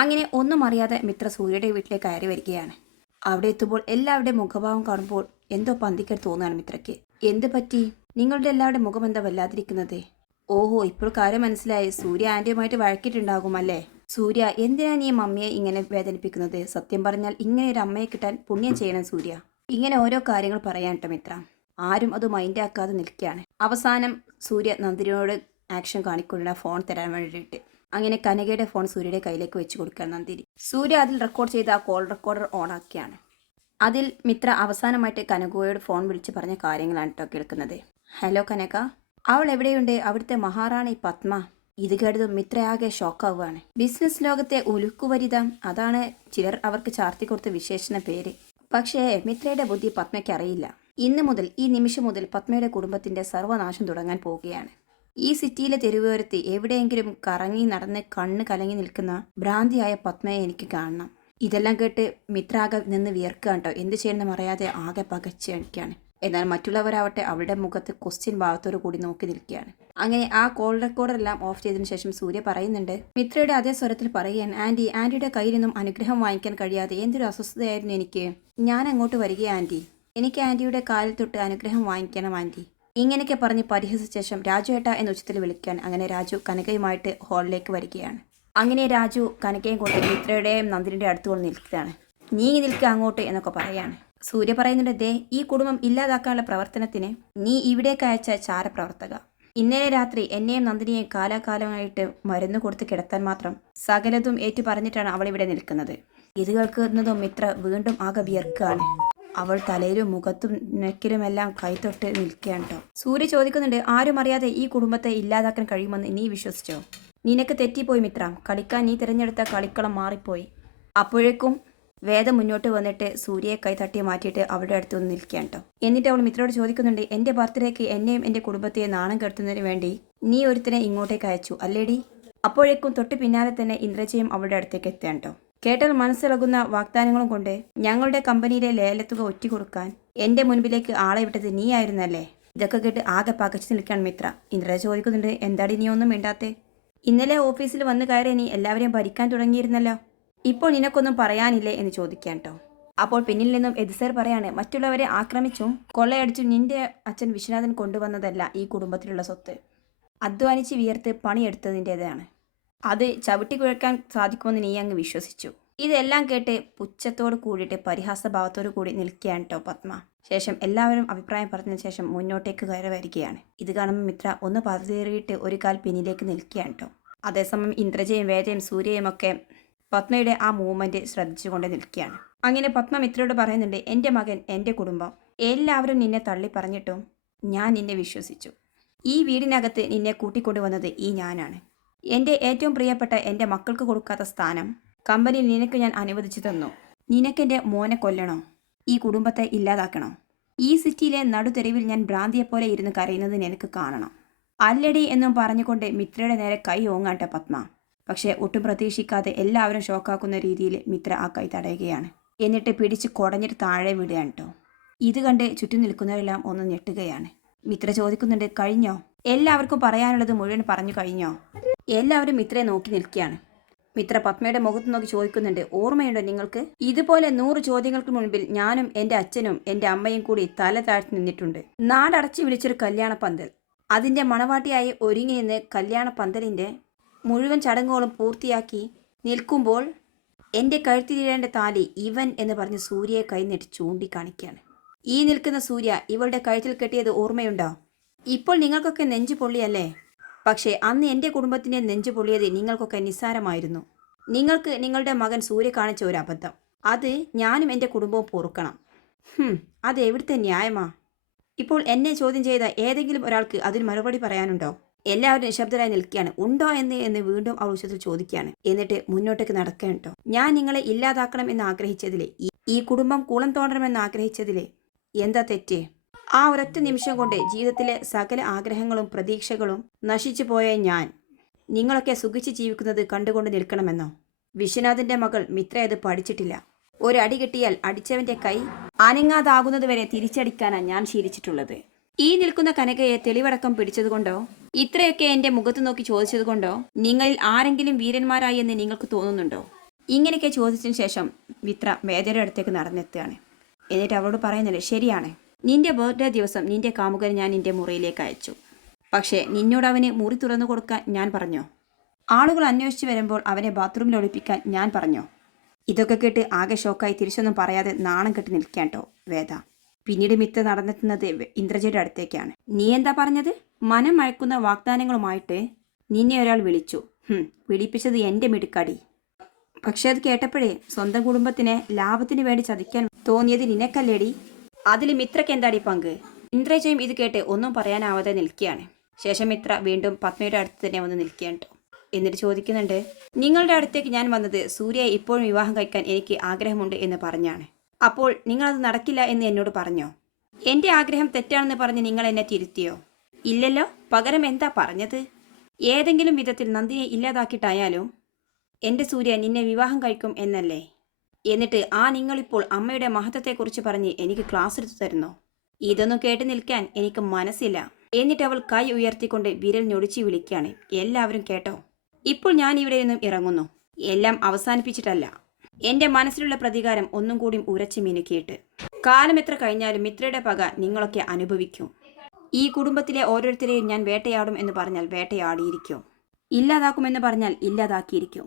അങ്ങനെ ഒന്നും അറിയാതെ മിത്ര സൂര്യയുടെ വീട്ടിലേക്ക് കയറി വരികയാണ്. അവിടെ എത്തുമ്പോൾ എല്ലാവരുടെയും മുഖഭാവം കാണുമ്പോൾ എന്തോ പന്തിക്കൽ തോന്നുകയാണ് മിത്രയ്ക്ക്. എന്ത് പറ്റി? നിങ്ങളുടെ എല്ലാവരുടെ മുഖം എന്താ വല്ലാതിരിക്കുന്നത്? ഓഹോ ഇപ്പോൾ കാര്യം മനസ്സിലായി. സൂര്യ ആന്റിയുമായിട്ട് വഴക്കിട്ടുണ്ടാകും അല്ലേ? സൂര്യ എന്തിനാണ് ഈ മമ്മിയെ ഇങ്ങനെ വേദനിപ്പിക്കുന്നത്? സത്യം പറഞ്ഞാൽ ഇങ്ങനെ ഒരു അമ്മയെ കിട്ടാൻ പുണ്യം ചെയ്യണം സൂര്യ. ഇങ്ങനെ ഓരോ കാര്യങ്ങൾ പറയാൻ കേട്ടോ മിത്ര. ആരും അത് മൈൻഡാക്കാതെ നിൽക്കുകയാണ്. അവസാനം സൂര്യ നന്ദിനിയോട് ആക്ഷൻ കാണിക്കൊണ്ടിരുന്ന. ഫോൺ തരാൻ വേണ്ടിയിട്ട്. അങ്ങനെ കനകയുടെ ഫോൺ സൂര്യയുടെ കയ്യിലേക്ക് വെച്ച് കൊടുക്കാൻ നന്ദിനി. സൂര്യ അതിൽ റെക്കോർഡ് ചെയ്ത ആ കോൾ റെക്കോർഡർ ഓൺ ആക്കിയാണ്. അതിൽ മിത്ര അവസാനമായിട്ട് കനകയോട് ഫോൺ വിളിച്ച് പറഞ്ഞ കാര്യങ്ങളാണ് കേട്ടോ കേൾക്കുന്നത്. ഹലോ കനക. അവൾ എവിടെയുണ്ട്? അവിടുത്തെ മഹാറാണി പത്മ. ഇത് കേട്ടതും മിത്രയാകെ ഷോക്കാവുകയാണ് ബിസിനസ് ലോകത്തെ ഉലുക്കുവരിത. അതാണ് ചിലർ അവർക്ക് ചാർത്തി കൊടുത്ത വിശേഷണ പേര്. പക്ഷേ മിത്രയുടെ ബുദ്ധി പത്മയ്ക്ക് അറിയില്ല. ഇന്ന് മുതൽ ഈ നിമിഷം മുതൽ പത്മയുടെ കുടുംബത്തിന്റെ സർവനാശം തുടങ്ങാൻ പോവുകയാണ്. ഈ സിറ്റിയിലെ തെരുവോരത്ത് എവിടെയെങ്കിലും കറങ്ങി നടന്ന് കണ്ണ് കലങ്ങി നിൽക്കുന്ന ഭ്രാന്തിയായ പത്മയെ എനിക്ക് കാണണം. ഇതെല്ലാം കേട്ട് മിത്ര നിന്ന് വിയർക്കുക കേട്ടോ. എന്ത് ചെയ്യണമെന്ന് അറിയാതെ ആകെ പകച്ച് എന്നാൽ മറ്റുള്ളവരാവട്ടെ അവളുടെ മുഖത്ത് ക്വസ്റ്റ്യൻ ഭാഗത്തോട് കൂടി നോക്കി നിൽക്കുകയാണ്. അങ്ങനെ ആ കോൾ റെക്കോർഡർ എല്ലാം ഓഫ് ചെയ്തതിന് ശേഷം സൂര്യ പറയുന്നുണ്ട് മിത്രയുടെ അതേ സ്വരത്തിൽ പറയാൻ ആന്റി ആന്റിയുടെ കയ്യിൽ നിന്നും അനുഗ്രഹം വാങ്ങിക്കാൻ കഴിയാതെ എന്തൊരു അസ്വസ്ഥതയായിരുന്നു എനിക്ക്. ഞാൻ അങ്ങോട്ട് വരിക ആന്റി. എനിക്ക് ആന്റിയുടെ കാലിൽ തൊട്ട് അനുഗ്രഹം വാങ്ങിക്കണം ആന്റി. ഇങ്ങനെയൊക്കെ പറഞ്ഞ് പരിഹസിച്ച ശേഷം രാജു ഏട്ട എന്ന ഉച്ചത്തിൽ വിളിക്കാൻ അങ്ങനെ രാജു കനകയുമായിട്ട് ഹാളിലേക്ക് വരികയാണ്. അങ്ങനെ രാജു കനകയും കൊണ്ട് മിത്രയുടെയും നന്ദിനിയുടെ അടുത്ത് കൊണ്ട് നിൽക്കുകയാണ്. നീ നിൽക്കുക അങ്ങോട്ട് എന്നൊക്കെ പറയാണ്. സൂര്യ പറയുന്നുണ്ട് ദേ ഈ കുടുംബം ഇല്ലാതാക്കാനുള്ള പ്രവർത്തനത്തിന് നീ ഇവിടേക്ക് അയച്ച ചാരപ്രവർത്തക. ഇന്നലെ രാത്രി എന്നെയും നന്ദിനിയെയും കാലാകാലമായിട്ട് മരുന്ന് കൊടുത്ത് കിടത്താൻ മാത്രം സകലതും ഏറ്റു പറഞ്ഞിട്ടാണ് അവൾ ഇവിടെ നിൽക്കുന്നത്. ഇത് കേൾക്കുന്നതും മിത്ര വീണ്ടും ആകെ വിയർക്കാണ് അവൾ തലയിലും മുഖത്തും നെക്കിലുമെല്ലാം കൈത്തൊട്ട് നിൽക്കുകയാണ് കേട്ടോ. സൂര്യ ചോദിക്കുന്നുണ്ട് ആരും അറിയാതെ ഈ കുടുംബത്തെ ഇല്ലാതാക്കാൻ കഴിയുമെന്ന് നീ വിശ്വസിച്ചോ? നിനക്ക് തെറ്റിപ്പോയി മിത്ര. കളിക്കാൻ നീ തിരഞ്ഞെടുത്ത കളിക്കളം മാറിപ്പോയി. അപ്പോഴേക്കും വേദം മുന്നോട്ട് വന്നിട്ട് സൂര്യയെ കൈ തട്ടി മാറ്റിയിട്ട് അവളുടെ അടുത്ത് നിന്ന് നിൽക്കുകയാണ് കേട്ടോ. എന്നിട്ട് അവൾ മിത്രയോട് ചോദിക്കുന്നുണ്ട് എന്റെ ബർത്ത്ഡേക്ക് എന്നെയും എന്റെ കുടുംബത്തെയും നാണം കെടുത്തുന്നതിന് വേണ്ടി നീ ഒരുത്തിനെ ഇങ്ങോട്ടേക്ക് അയച്ചു അല്ലേടി? അപ്പോഴേക്കും തൊട്ട് പിന്നാലെ തന്നെ ഇന്ദ്രജയും അവളുടെ അടുത്തേക്ക് എത്തുകയാണ് കേട്ടോ. കേട്ടാൽ മനസ്സിളകുന്ന വാഗ്ദാനങ്ങളും കൊണ്ട് ഞങ്ങളുടെ കമ്പനിയിലെ ലേലത്തുക ഒറ്റി കൊടുക്കാൻ എന്റെ മുൻപിലേക്ക് ആളെ വിട്ടത് നീ ആയിരുന്നല്ലേ ഇതൊക്കെ കേട്ട് ആകെ പകച്ചു നിൽക്കാൻ മിത്ര. ഇന്ദ്ര ചോദിക്കുന്നുണ്ട് എന്താടി നീ ഒന്നും മിണ്ടാത്തെ? ഇന്നലെ ഓഫീസിൽ വന്ന് കയറി നീ എല്ലാവരെയും ഭരിക്കാൻ തുടങ്ങിയിരുന്നല്ലോ. ഇപ്പോൾ നിനക്കൊന്നും പറയാനില്ലേ? എന്ന് ചോദിക്കാൻ കേട്ടോ അപ്പോൾ പിന്നിൽ നിന്നും എതിസർ പറയാണ് മറ്റുള്ളവരെ ആക്രമിച്ചും കൊള്ളയടിച്ചും നിന്റെ അച്ഛൻ വിശ്വനാഥൻ കൊണ്ടുവന്നതല്ല ഈ കുടുംബത്തിലുള്ള സ്വത്ത്. അധ്വാനിച്ച് വിയർത്ത് പണിയെടുത്തതിന്റെതാണ് അത് ചവിട്ടി കുഴക്കാൻ സാധിക്കുമെന്ന് നീ അങ്ങ് വിശ്വസിച്ചു. ഇതെല്ലാം കേട്ട് പുച്ഛത്തോട് കൂടിയിട്ട് പരിഹാസ പരിഹാസഭാവത്തോടു കൂടി നിൽക്കുകയാണ് കേട്ടോ പത്മ. ശേഷം എല്ലാവരും അഭിപ്രായം പറഞ്ഞതിന് ശേഷം മുന്നോട്ടേക്ക് കയറി വരികയാണ് ഇത് കാണുമ്പോൾ മിത്ര ഒന്ന് പതറിയിട്ട് ഒരു കാൽ പിന്നിലേക്ക് നിൽക്കുകയാണ് കേട്ടോ അതേസമയം ഇന്ദ്രജയും വേദയും സൂര്യയും ഒക്കെ പത്മയുടെ ആ മൂവ്മെന്റ് ശ്രദ്ധിച്ചുകൊണ്ട് നിൽക്കുകയാണ്. അങ്ങനെ പത്മ മിത്രയോട് പറയുന്നുണ്ട് എന്റെ മകൻ എന്റെ കുടുംബം എല്ലാവരും നിന്നെ തള്ളി പറഞ്ഞിട്ടും ഞാൻ നിന്നെ വിശ്വസിച്ചു. ഈ വീടിനകത്ത് നിന്നെ കൂട്ടിക്കൊണ്ടുവന്നത് ഈ ഞാനാണ്. എന്റെ ഏറ്റവും പ്രിയപ്പെട്ട എന്റെ മക്കൾക്ക് കൊടുക്കാത്ത സ്ഥാനം. കമ്പനി നിനക്ക് ഞാൻ അനുവദിച്ചു തന്നു. നിനക്കെന്റെ മോനെ കൊല്ലണോ. ഈ കുടുംബത്തെ ഇല്ലാതാക്കണോ. ഈ സിറ്റിയിലെ നടുതെരുവിൽ ഞാൻ ഭ്രാന്തിയെപ്പോലെ ഇരുന്ന് കരയുന്നത് നിനക്ക് കാണണം. അല്ലടി എന്നും പറഞ്ഞുകൊണ്ട് മിത്രയുടെ നേരെ കൈ ഓങ്ങാട്ട പത്മ. പക്ഷേ ഒട്ടും പ്രതീക്ഷിക്കാതെ എല്ലാവരും ഷോക്കാക്കുന്ന രീതിയിൽ മിത്ര ആ കൈ തടയുകയാണ്. എന്നിട്ട് പിടിച്ച് കുടഞ്ഞിട്ട് താഴെ വിടുകയാണ് കേട്ടോ ഇത് കണ്ട് ചുറ്റും നിൽക്കുന്നവരെല്ലാം ഒന്ന് ഞെട്ടുകയാണ്. മിത്ര ചോദിക്കുന്നുണ്ട് കഴിഞ്ഞോ? എല്ലാവർക്കും പറയാനുള്ളത് മുഴുവൻ പറഞ്ഞു കഴിഞ്ഞോ? എല്ലാവരും മിത്രയെ നോക്കി നിൽക്കുകയാണ്. മിത്ര പത്മയുടെ മുഖത്ത് നോക്കി ചോദിക്കുന്നുണ്ട് ഓർമ്മയുണ്ടോ നിങ്ങൾക്ക്? ഇതുപോലെ നൂറ് ചോദ്യങ്ങൾക്ക് മുൻപിൽ ഞാനും എന്റെ അച്ഛനും എന്റെ അമ്മയും കൂടി തല താഴ്ത്തി നിന്നിട്ടുണ്ട്. നാടടച്ചു വിളിച്ചൊരു കല്യാണ പന്തൽ. അതിന്റെ മണവാട്ടിയായി ഒരുങ്ങി നിന്ന് കല്യാണ പന്തലിന്റെ മുഴുവൻ ചടങ്ങുകളും പൂർത്തിയാക്കി നിൽക്കുമ്പോൾ എന്റെ കഴുത്തിലിടേണ്ട താലി ഇവൻ എന്ന് പറഞ്ഞ് സൂര്യയെ കൈനീട്ടി ചൂണ്ടിക്കാണിക്കുകയാണ്. ഈ നിൽക്കുന്ന സൂര്യ ഇവളുടെ കഴുത്തിൽ കെട്ടിയത് ഓർമ്മയുണ്ടോ? ഇപ്പോൾ നിങ്ങൾക്കൊക്കെ നെഞ്ചു പൊള്ളിയല്ലേ? പക്ഷേ അന്ന് എന്റെ കുടുംബത്തിന്റെ നെഞ്ചു പൊള്ളിയത് നിങ്ങൾക്കൊക്കെ നിസ്സാരമായിരുന്നു. നിങ്ങൾക്ക് നിങ്ങളുടെ മകൻ സൂര്യ കാണിച്ച ഒരു അബദ്ധം. അത് ഞാനും എന്റെ കുടുംബവും പൊറുക്കണം. അത് എവിടുത്തെ ന്യായമാ? ഇപ്പോൾ എന്നെ ചോദ്യം ചെയ്ത ഏതെങ്കിലും ഒരാൾക്ക് അതിന് മറുപടി പറയാനുണ്ടോ? എല്ലാവരും നിശബ്ദരായി നിൽക്കുകയാണ്. ഉണ്ടോ എന്ന് എന്ന് വീണ്ടും ആ ഉച്ചത്തിൽ ചോദിക്കുകയാണ്. എന്നിട്ട് മുന്നോട്ടേക്ക് നടക്കേണ്ടോ ഞാൻ നിങ്ങളെ ഇല്ലാതാക്കണം എന്ന് ആഗ്രഹിച്ചതിലെ ഈ കുടുംബം കുളം തോണ്ടണമെന്ന് ആഗ്രഹിച്ചതിലെ എന്താ തെറ്റ്? ആ ഒരൊറ്റ നിമിഷം കൊണ്ട് ജീവിതത്തിലെ സകല ആഗ്രഹങ്ങളും പ്രതീക്ഷകളും നശിച്ചു പോയ ഞാൻ. നിങ്ങളൊക്കെ സുഖിച്ച് ജീവിക്കുന്നത് കണ്ടുകൊണ്ട് നിൽക്കണമെന്നോ? വിശ്വനാഥന്റെ മകൾ മിത്ര അത് പഠിച്ചിട്ടില്ല. ഒരു അടി കിട്ടിയാൽ അടിച്ചവന്റെ കൈ അനങ്ങാതാകുന്നതുവരെ തിരിച്ചടിക്കാനാണ് ഞാൻ ശീലിച്ചിട്ടുള്ളത്. ഈ നിൽക്കുന്ന കനകയെ തെളിവടക്കം പിടിച്ചതുകൊണ്ടോ? ഇത്രയൊക്കെ എന്റെ മുഖത്ത് നോക്കി ചോദിച്ചതുകൊണ്ടോ? നിങ്ങളിൽ ആരെങ്കിലും വീരന്മാരായി എന്ന് നിങ്ങൾക്ക് തോന്നുന്നുണ്ടോ? ഇങ്ങനെയൊക്കെ ചോദിച്ചതിന് ശേഷം മിത്ര മേധയുടെ അടുത്തേക്ക് നടന്നെത്തുകയാണ്. എന്നിട്ട് അവളോട് പറയുന്നില്ല ശരിയാണ്. നിന്റെ ബർത്ത്ഡേ ദിവസം നിന്റെ കാമുകൻ ഞാൻ നിന്റെ മുറിയിലേക്ക് അയച്ചു. പക്ഷേ നിന്നോട് അവന് മുറി തുറന്നു കൊടുക്കാൻ ഞാൻ പറഞ്ഞോ. ആളുകൾ അന്വേഷിച്ച് വരുമ്പോൾ അവനെ ബാത്റൂമിൽ ഒളിപ്പിക്കാൻ ഞാൻ പറഞ്ഞോ. ഇതൊക്കെ കേട്ട് ആകെ ഷോക്കായി തിരിച്ചൊന്നും പറയാതെ നാണം കെട്ടി നിൽക്കാൻ കേട്ടോ വേദ. പിന്നീട് മിത്ത നടന്നെത്തുന്നത് ഇന്ദ്രജയുടെ അടുത്തേക്കാണ്. നീ എന്താ പറഞ്ഞത്? മനം മഴക്കുന്ന വാഗ്ദാനങ്ങളുമായിട്ട് നിന്നെ ഒരാൾ വിളിച്ചു. വിളിപ്പിച്ചത് എന്റെ മിടുക്കടി. പക്ഷെ അത് കേട്ടപ്പോഴേ സ്വന്തം കുടുംബത്തിനെ ലാഭത്തിന് വേണ്ടി ചതിക്കാൻ തോന്നിയത് നിനക്കല്ലേടി? അതിൽ മിത്രയ്ക്ക് എന്താടി പങ്ക്? ഇന്ദ്രജയും ഇത് കേട്ട് ഒന്നും പറയാനാവാതെ നിൽക്കുകയാണ്. ശേഷം മിത്ര വീണ്ടും പത്മയുടെ അടുത്ത് തന്നെ വന്ന് നിൽക്കുകയാണ് ട്ടോ. എന്നിട്ട് ചോദിക്കുന്നുണ്ട് നിങ്ങളുടെ അടുത്തേക്ക് ഞാൻ വന്നത് സൂര്യയെ ഇപ്പോഴും വിവാഹം കഴിക്കാൻ എനിക്ക് ആഗ്രഹമുണ്ട് എന്ന് പറഞ്ഞാണ്. അപ്പോൾ നിങ്ങളത് നടക്കില്ല എന്ന് എന്നോട് പറഞ്ഞോ? എന്റെ ആഗ്രഹം തെറ്റാണെന്ന് പറഞ്ഞ് നിങ്ങൾ എന്നെ തിരുത്തിയോ? ഇല്ലല്ലോ പകരം എന്താ പറഞ്ഞത്? ഏതെങ്കിലും വിധത്തിൽ നന്ദിനെ ഇല്ലാതാക്കിയിട്ടായാലും എന്റെ സൂര്യ നിന്നെ വിവാഹം കഴിക്കും എന്നല്ലേ? എന്നിട്ട് ആ നിങ്ങളിപ്പോൾ അമ്മയുടെ മഹത്വത്തെക്കുറിച്ച് പറഞ്ഞ് എനിക്ക് ക്ലാസ് എടുത്തു തരുന്നോ? ഇതൊന്നും കേട്ട് നിൽക്കാൻ എനിക്ക് മനസ്സില്ല. എന്നിട്ട് അവൾ കൈ ഉയർത്തിക്കൊണ്ട് വിരൽ ഞൊടിച്ച് വിളിക്കുകയാണ് എല്ലാവരും കേട്ടോ? ഇപ്പോൾ ഞാൻ ഇവിടെ നിന്നും ഇറങ്ങുന്നു. എല്ലാം അവസാനിപ്പിച്ചിട്ടല്ല. എന്റെ മനസ്സിലുള്ള പ്രതികാരം ഒന്നും കൂടി ഉരച്ച് മിനുക്കിയിട്ട്. കാലം എത്ര കഴിഞ്ഞാലും മിത്രയുടെ പക നിങ്ങളൊക്കെ അനുഭവിക്കും. ഈ കുടുംബത്തിലെ ഓരോരുത്തരെയും ഞാൻ വേട്ടയാടും എന്ന് പറഞ്ഞാൽ വേട്ടയാടിയിരിക്കും. ഇല്ലാതാക്കുമെന്ന് പറഞ്ഞാൽ ഇല്ലാതാക്കിയിരിക്കും.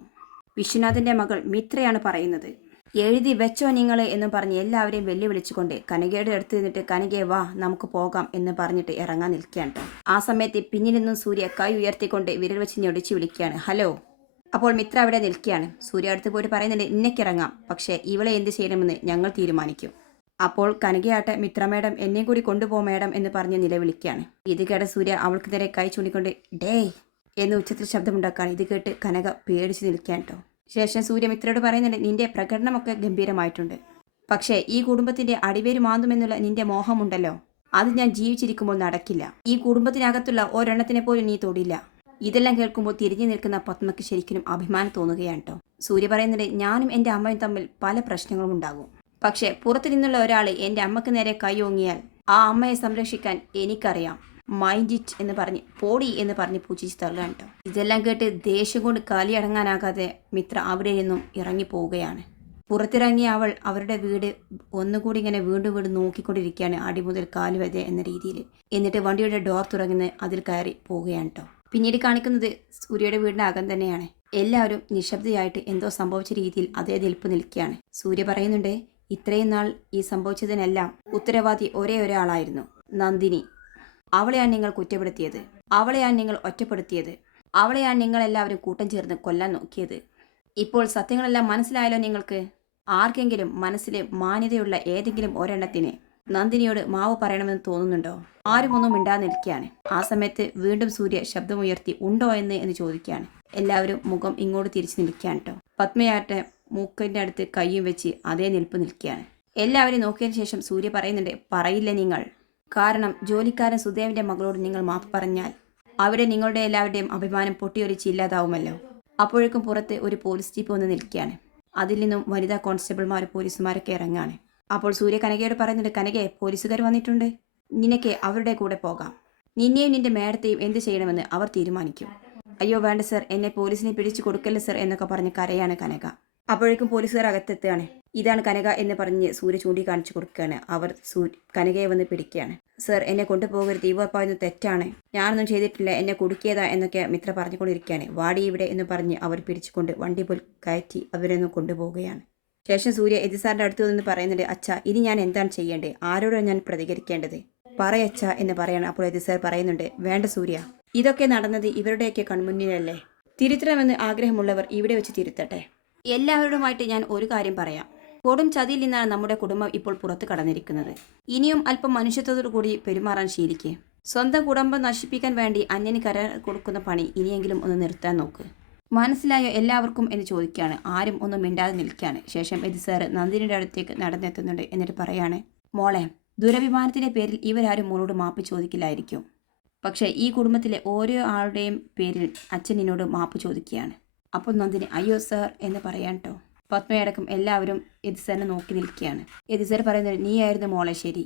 വിശ്വനാഥന്റെ മകൾ മിത്രയാണ് പറയുന്നത്. എഴുതി വെച്ചോ നിങ്ങൾ എന്ന് പറഞ്ഞ് എല്ലാവരെയും വെല്ലുവിളിച്ചുകൊണ്ട് കനകയുടെ അടുത്ത് നിന്നിട്ട് കനകയെ വാ നമുക്ക് പോകാം എന്ന് പറഞ്ഞിട്ട് ഇറങ്ങാൻ നിൽക്കുകയാണ്. ആ സമയത്ത് പിന്നിൽ നിന്നും സൂര്യ കൈ ഉയർത്തിക്കൊണ്ട് വിരൽ വെച്ച് ഞൊടിച്ച് വിളിക്കുകയാണ്. ഹലോ. അപ്പോൾ മിത്ര അവിടെ നിൽക്കുകയാണ്. സൂര്യ അടുത്ത് പോയിട്ട് പറയുന്നുണ്ട് ഇന്നക്കിറങ്ങാം പക്ഷേ ഇവളെ എന്ത് ചെയ്യണമെന്ന് ഞങ്ങൾ തീരുമാനിക്കും. അപ്പോൾ കനകയാട്ടെ മിത്ര മേഡം എന്നെയും കൂടി കൊണ്ടുപോ മേഡം എന്ന് പറഞ്ഞ് നിലവിളിക്കുകയാണ്. ഇത് കേട്ട സൂര്യ അവൾക്ക് നേരെ കൈ ചൂണ്ടിക്കൊണ്ട് ഡേ എന്ന് ഉച്ചത്തിൽ ശബ്ദമുണ്ടാക്കുകയാണ് ഇത് കേട്ട് കനക പേടിച്ച് നിൽക്കാൻ കേട്ടോ. ശേഷം സൂര്യമിത്രയോട് പറയുന്നുണ്ട് നിന്റെ പ്രകടനമൊക്കെ ഗംഭീരമായിട്ടുണ്ട്. പക്ഷേ ഈ കുടുംബത്തിന്റെ അടിവേര് മാന്തുമെന്നുള്ള നിന്റെ മോഹമുണ്ടല്ലോ. അത് ഞാൻ ജീവിച്ചിരിക്കുമ്പോൾ നടക്കില്ല. ഈ കുടുംബത്തിനകത്തുള്ള ഒരെണ്ണത്തിനെ പോലും നീ തൊടില്ല. ഇതെല്ലാം കേൾക്കുമ്പോൾ തിരിഞ്ഞു നിൽക്കുന്ന പത്മയ്ക്ക് ശരിക്കും അഭിമാനം തോന്നുകയാണ് കേട്ടോ സൂര്യ പറയുന്നുണ്ട് ഞാനും എന്റെ അമ്മയും തമ്മിൽ പല പ്രശ്നങ്ങളും ഉണ്ടാകും. പക്ഷേ പുറത്തു നിന്നുള്ള ഒരാൾ എന്റെ അമ്മയ്ക്ക് നേരെ കൈ ഓങ്ങിയാൽ ആ അമ്മയെ സംരക്ഷിക്കാൻ എനിക്കറിയാം. മൈൻഡ് ഇറ്റ് എന്ന് പറഞ്ഞ് പോടി എന്ന് പറഞ്ഞ് പൂജിച്ച് തള്ളുകയാണ് കേട്ടോ. ഇതെല്ലാം കേട്ട് ദേഷ്യം കൊണ്ട് കാലിയടങ്ങാനാകാതെ മിത്ര അവിടെ നിന്നും ഇറങ്ങി പോവുകയാണ്. പുറത്തിറങ്ങിയ അവൾ അവരുടെ വീട് ഒന്നുകൂടി ഇങ്ങനെ വീണ്ടും വീണ്ടും നോക്കിക്കൊണ്ടിരിക്കുകയാണ് അടി മുതൽ കാൽ വരെ എന്ന രീതിയിൽ എന്നിട്ട് വണ്ടിയുടെ ഡോർ തുറങ്ങുന്ന അതിൽ കയറി പോവുകയാണ് കേട്ടോ. പിന്നീട് കാണിക്കുന്നത് സൂര്യയുടെ വീടിന്റെ അകം തന്നെയാണ്. എല്ലാവരും നിശബ്ദയായിട്ട് എന്തോ സംഭവിച്ച രീതിയിൽ അതേ നിൽപ്പ് നിൽക്കുകയാണ്. സൂര്യ പറയുന്നുണ്ട് ഇത്രയും നാൾ ഈ സംഭവിച്ചതിനെല്ലാം ഉത്തരവാദി ഒരേ ഒരാളായിരുന്നു നന്ദിനി. അവളെയാണ് നിങ്ങൾ കുറ്റപ്പെടുത്തിയത്. അവളെയാണ് നിങ്ങൾ ഒറ്റപ്പെടുത്തിയത്. അവളെയാണ് നിങ്ങൾ എല്ലാവരും കൂട്ടം ചേർന്ന് കൊല്ലാൻ നോക്കിയത്. ഇപ്പോൾ സത്യങ്ങളെല്ലാം മനസ്സിലായല്ലോ നിങ്ങൾക്ക്? ആർക്കെങ്കിലും മനസ്സിലെ മാന്യതയുള്ള ഏതെങ്കിലും ഒരെണ്ണത്തിന് നന്ദിനിയോട് മാവ് പറയണമെന്ന് തോന്നുന്നുണ്ടോ? ആരും ഒന്നും മിണ്ടാതെ നിൽക്കുകയാണ്. ആ സമയത്ത് വീണ്ടും സൂര്യ ശബ്ദമുയർത്തി ഉണ്ടോ എന്ന്? എന്ന് ചോദിക്കുകയാണ്. എല്ലാവരും മുഖം ഇങ്ങോട്ട് തിരിച്ചു നിൽക്കുകയാണ് കേട്ടോ പത്മയാട്ടെ മൂക്കിന്റെ അടുത്ത് കയ്യും വെച്ച് അതേ നിൽപ്പ് നിൽക്കുകയാണ്. എല്ലാവരും നോക്കിയതിന് ശേഷം സൂര്യ പറയുന്നുണ്ട് പറയില്ല നിങ്ങൾ. കാരണം ജോലിക്കാരൻ സുദേവിന്റെ മകളോട് നിങ്ങൾ മാപ്പ് പറഞ്ഞാൽ അവിടെ നിങ്ങളുടെ എല്ലാവരുടെയും അഭിമാനം പൊട്ടിയൊലിച്ച് ഇല്ലാതാവുമല്ലോ അപ്പോഴേക്കും പുറത്ത് ഒരു പോലീസ് ജീപ്പ് വന്ന് നിൽക്കുകയാണ്. അതിൽ നിന്നും വനിതാ കോൺസ്റ്റബിൾമാർ പോലീസുമാരൊക്കെ ഇറങ്ങാണ്. അപ്പോൾ സൂര്യ കനകയോട് പറയുന്നുണ്ട് കനകയെ പോലീസുകാർ വന്നിട്ടുണ്ട്. നിനക്ക് അവരുടെ കൂടെ പോകാം. നിന്നെയും നിന്റെ മേടത്തെയും എന്ത് ചെയ്യണമെന്ന് അവർ തീരുമാനിക്കും. അയ്യോ വേണ്ട സർ. എന്നെ പോലീസിനെ പിടിച്ചു കൊടുക്കല്ലേ സർ എന്നൊക്കെ പറഞ്ഞ് കരയാണ് കനക. അപ്പോഴേക്കും പോലീസുകാർ അകത്തെത്തുകയാണ്. ഇതാണ് കനക എന്ന് പറഞ്ഞ് സൂര്യ ചൂണ്ടിക്കാണിച്ചു കൊടുക്കുകയാണ്. അവർ സൂ കനകയെ വന്ന് പിടിക്കുകയാണ്. സർ എന്നെ കൊണ്ടുപോകരുത്. ഇവർ പറയുന്നത് തെറ്റാണ്. ഞാനൊന്നും ചെയ്തിട്ടില്ല. എന്നെ കുടുക്കിയതാ എന്നൊക്കെ മിത്ര പറഞ്ഞുകൊണ്ടിരിക്കുകയാണ്. വാടി ഇവിടെ എന്ന് പറഞ്ഞ് അവർ പിടിച്ചുകൊണ്ട് വണ്ടി പോൽ കയറ്റി അവരൊന്ന് കൊണ്ടുപോവുകയാണ് ശേഷം സൂര്യ എതിസാറിന്റെ അടുത്ത് നിന്ന് പറയുന്നുണ്ട് അച്ഛ ഇനി ഞാൻ എന്താണ് ചെയ്യേണ്ടത്? ആരോടാണ് ഞാൻ പ്രതികരിക്കേണ്ടത്? പറയച്ച എന്ന് പറയണം. അപ്പോൾ എതിസാർ പറയുന്നുണ്ട് വേണ്ട സൂര്യ. ഇതൊക്കെ നടന്നത് ഇവരുടെയൊക്കെ കൺമുന്നിലല്ലേ? തിരുത്തണമെന്ന് ആഗ്രഹമുള്ളവർ ഇവിടെ വെച്ച് തിരുത്തട്ടെ. എല്ലാവരോടുമായിട്ട് ഞാൻ ഒരു കാര്യം പറയാം. കൊടും ചതിയിൽ നിന്നാണ് നമ്മുടെ കുടുംബം ഇപ്പോൾ പുറത്തു കടന്നിരിക്കുന്നത്. ഇനിയും അല്പം മനുഷ്യത്വത്തോടു കൂടി പെരുമാറാൻ ശീലിക്കേ. സ്വന്തം കുടുംബം നശിപ്പിക്കാൻ വേണ്ടി അന്യന് കര കൊടുക്കുന്ന പണി ഇനിയെങ്കിലും ഒന്ന് നിർത്താൻ നോക്ക്. മനസ്സിലായോ എല്ലാവർക്കും എന്ന് ചോദിക്കുകയാണ് ആരും ഒന്നും മിണ്ടാതെ നിൽക്കുകയാണ് ശേഷം ഇത് സാറ് നന്ദിനിയുടെ അടുത്തേക്ക് നടന്നെത്തുന്നുണ്ട് എന്നിട്ട് പറയാണ് മോളെ ദുരഭിമാനത്തിന്റെ പേരിൽ ഇവരാരും മോളോട് മാപ്പ് ചോദിക്കില്ലായിരിക്കും. പക്ഷേ ഈ കുടുംബത്തിലെ ഓരോ ആളുടെയും പേരിൽ അച്ഛൻ നിന്നോട് മാപ്പ് ചോദിക്കുകയാണ്. അപ്പോൾ നന്ദിനി അയ്യോ സർ എന്ന് പറയാൻ കേട്ടോ പത്മയടക്കം എല്ലാവരും എതിസറിനെ നോക്കി നിൽക്കുകയാണ്. എതിസർ പറയുന്നത് നീയായിരുന്നു മോളെ ശരി.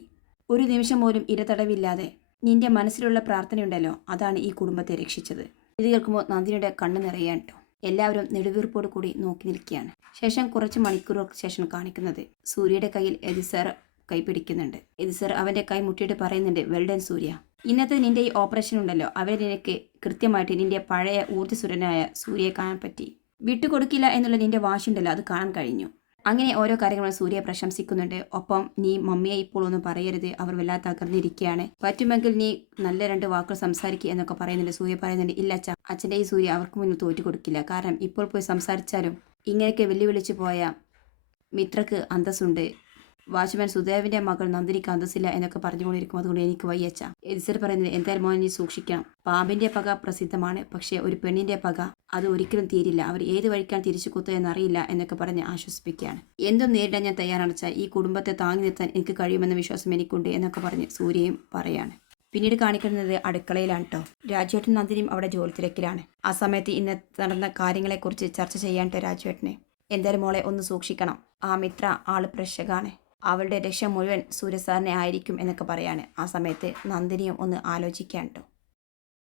ഒരു നിമിഷം പോലും ഇരതടവില്ലാതെ നിന്റെ മനസ്സിലുള്ള പ്രാർത്ഥനയുണ്ടല്ലോ അതാണ് ഈ കുടുംബത്തെ രക്ഷിച്ചത്. ഇത് കേൾക്കുമ്പോൾ നന്ദിനിയുടെ കണ്ണ് നിറയാൻ കേട്ടോ എല്ലാവരും നെടുവീർപ്പോട് കൂടി നോക്കി നിൽക്കുകയാണ്. ശേഷം കുറച്ച് മണിക്കൂറുകൾക്ക് ശേഷം കാണിക്കുന്നത്. സൂര്യയുടെ കയ്യിൽ എതി സാർ കൈ പിടിക്കുന്നുണ്ട്. എതി അവന്റെ കൈ മുട്ടിയിട്ട് പറയുന്നുണ്ട് വെൽഡൻ സൂര്യ. ഇന്നത്തെ നിന്റെ ഈ ഓപ്പറേഷൻ ഉണ്ടല്ലോ. അവർ നിനക്ക് കൃത്യമായിട്ട് നിന്റെ പഴയ ഊർജസുരനായ സൂര്യയെ കാണാൻ പറ്റി. വിട്ടുകൊടുക്കില്ല എന്നുള്ള നിന്റെ വാശിയുണ്ടല്ലോ അത് കാണാൻ കഴിഞ്ഞു. അങ്ങനെ ഓരോ കാര്യങ്ങളും സൂര്യ പ്രശംസിക്കുന്നുണ്ട്. ഒപ്പം നീ മമ്മിയെ ഇപ്പോൾ ഒന്നും പറയരുത്. അവർ വല്ലാതെ തകർന്നിരിക്കുകയാണ് പറ്റുമെങ്കിൽ നീ നല്ല രണ്ട് വാക്കുകൾ സംസാരിക്കുക എന്നൊക്കെ പറയുന്നുണ്ട്. സൂര്യ പറയുന്നുണ്ട് ഇല്ല അച്ഛ അച്ഛന്റെ ഈ സൂര്യ അവർക്ക് മുന്നിൽ തോറ്റു കൊടുക്കില്ല. കാരണം ഇപ്പോൾ പോയി സംസാരിച്ചാലും ഇങ്ങനെയൊക്കെ വെല്ലുവിളിച്ചു പോയ മിത്രക്ക് അന്തസ്സുണ്ട്. വാച്ച്മാൻ സുദേവിന്റെ മകൾ നന്ദിനിക്ക് അന്തസ്സില്ല എന്നൊക്കെ പറഞ്ഞുകൊണ്ടിരിക്കും. അതുകൊണ്ട് എനിക്ക് വയ്യച്ച എതിസർ പറയുന്നത് എന്തായാലും മോനെ സൂക്ഷിക്കണം. പാമ്പിന്റെ പക പ്രസിദ്ധമാണ് പക്ഷേ ഒരു പെണ്ണിന്റെ പക അത് ഒരിക്കലും തീരില്ല. അവർ ഏത് വഴിക്കാണ് തിരിച്ചു കുത്തുക എന്നറിയില്ല എന്നൊക്കെ പറഞ്ഞ് ആശ്വസിപ്പിക്കുകയാണ്. എന്തും നേരിടാൻ ഞാൻ തയ്യാറാണെച്ചാൽ ഈ കുടുംബത്തെ താങ്ങി നിർത്താൻ എനിക്ക് കഴിയുമെന്ന വിശ്വാസം എനിക്കുണ്ട് എന്നൊക്കെ പറഞ്ഞ് സൂര്യയും പറയാണ്. പിന്നീട് കാണിക്കുന്നത് അടുക്കളയിലാണ് കേട്ടോ രാജുവേട്ടൻ നന്ദിനിയും അവിടെ ജോലി തിരക്കിലാണ്. ആ സമയത്ത് ഇന്ന് നടന്ന കാര്യങ്ങളെക്കുറിച്ച് ചർച്ച ചെയ്യാൻ ട്ടോ രാജുവേട്ടനെ. എന്തായാലും മോളെ ഒന്ന് സൂക്ഷിക്കണം. ആ മിത്ര ആൾ പ്രശകാണ് അവളുടെ രക്ഷ മുഴുവൻ സൂര്യസാറിനെ ആയിരിക്കും എന്നൊക്കെ പറയാണ്. ആ സമയത്ത് നന്ദിനിയും ഒന്ന് ആലോചിക്കാൻ ട്ടോ.